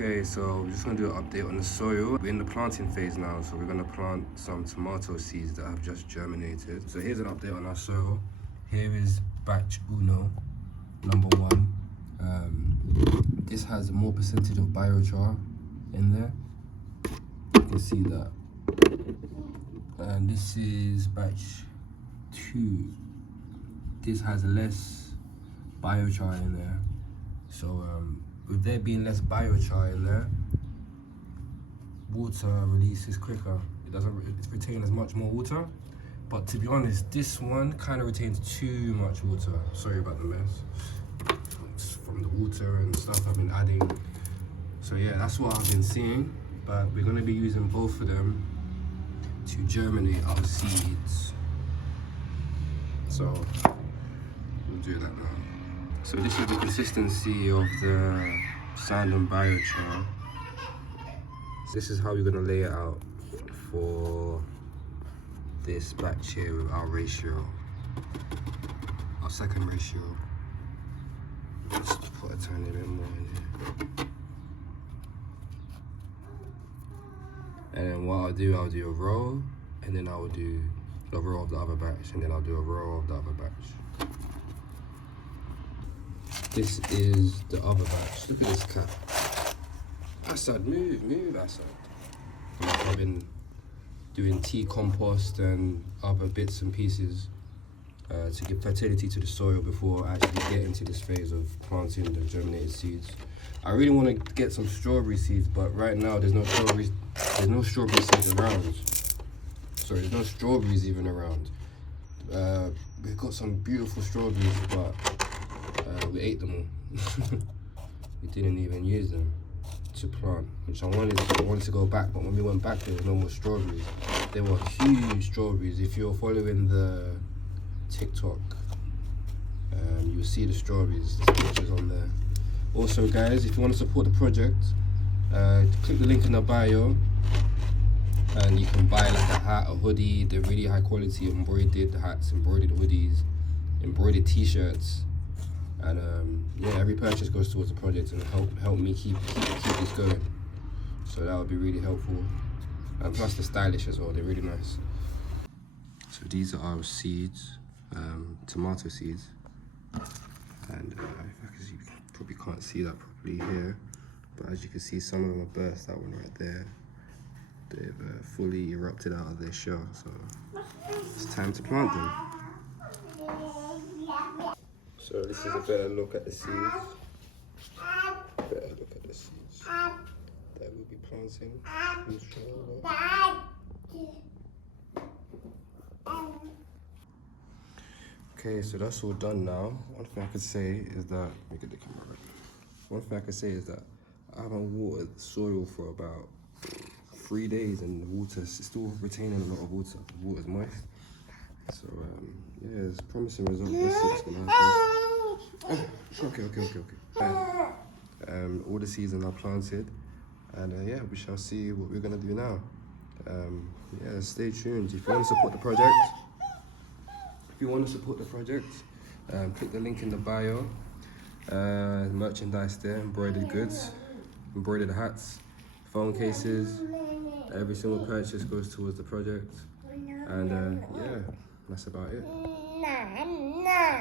Okay, so we're just gonna do an update on the soil. We're in the planting phase now, so we're gonna plant some tomato seeds that have just germinated. So here's an update on our soil. Here is batch uno, number 1. This has more percentage of biochar in there. You can see that. And this is batch 2. This has less biochar in there. So with there being less biochar in there, water release is quicker. It's retaining as much more water. But to be honest, this one kind of retains too much water. Sorry about the mess. It's from the water and stuff I've been adding. So yeah, that's what I've been seeing. But we're gonna be using both of them to germinate our seeds. So we'll do that now. So this is the consistency of the sand and biochar. This is how we're gonna lay it out for this batch here with our ratio, our second ratio. Let's put a tiny bit more in here. And then what I'll do a row, and then I'll do a row of the other batch, and then I'll do a row of the other batch. This is the other batch. Look at this cat. Assad, move, Assad. I've been doing tea compost and other bits and pieces to give fertility to the soil before I actually get into this phase of planting the germinated seeds. I really want to get some strawberry seeds, but right now there's no strawberry seeds around. Sorry, there's no strawberries even around. We've got some beautiful strawberries, but we ate them all. We didn't even use them to plant, which I wanted to go back, but when we went back there was no more strawberries. They were huge strawberries. If you're following the TikTok, you'll see the strawberries. There's pictures on there. Also guys, if you want to support the project, click the link in the bio and you can buy like a hat, a hoodie. They're really high quality embroidered hats, embroidered hoodies, embroidered t-shirts. And yeah, every purchase goes towards the project and help me keep this going. So that would be really helpful. And plus they're stylish as well, they're really nice. So these are our seeds, tomato seeds. And you probably can't see that properly here, but as you can see, some of them are burst. That one right there, they've fully erupted out of their shell. So it's time to plant them. So this is a better look at the seeds. Better look at the seeds that we'll be planting. Okay, so that's all done now. One thing I could say is that, let me get the camera right. One thing I could say is that I haven't watered the soil for about 3 days and the water is still retaining a lot of water. The water's moist. So yeah, it's promising results. Let's see what's gonna happen. Okay. All the seeds are now planted, and yeah, we shall see what we're gonna do now. Yeah, stay tuned. If you want to support the project, click the link in the bio. Merchandise there, embroidered goods, embroidered hats, phone cases. Every single purchase goes towards the project, and yeah, that's about it.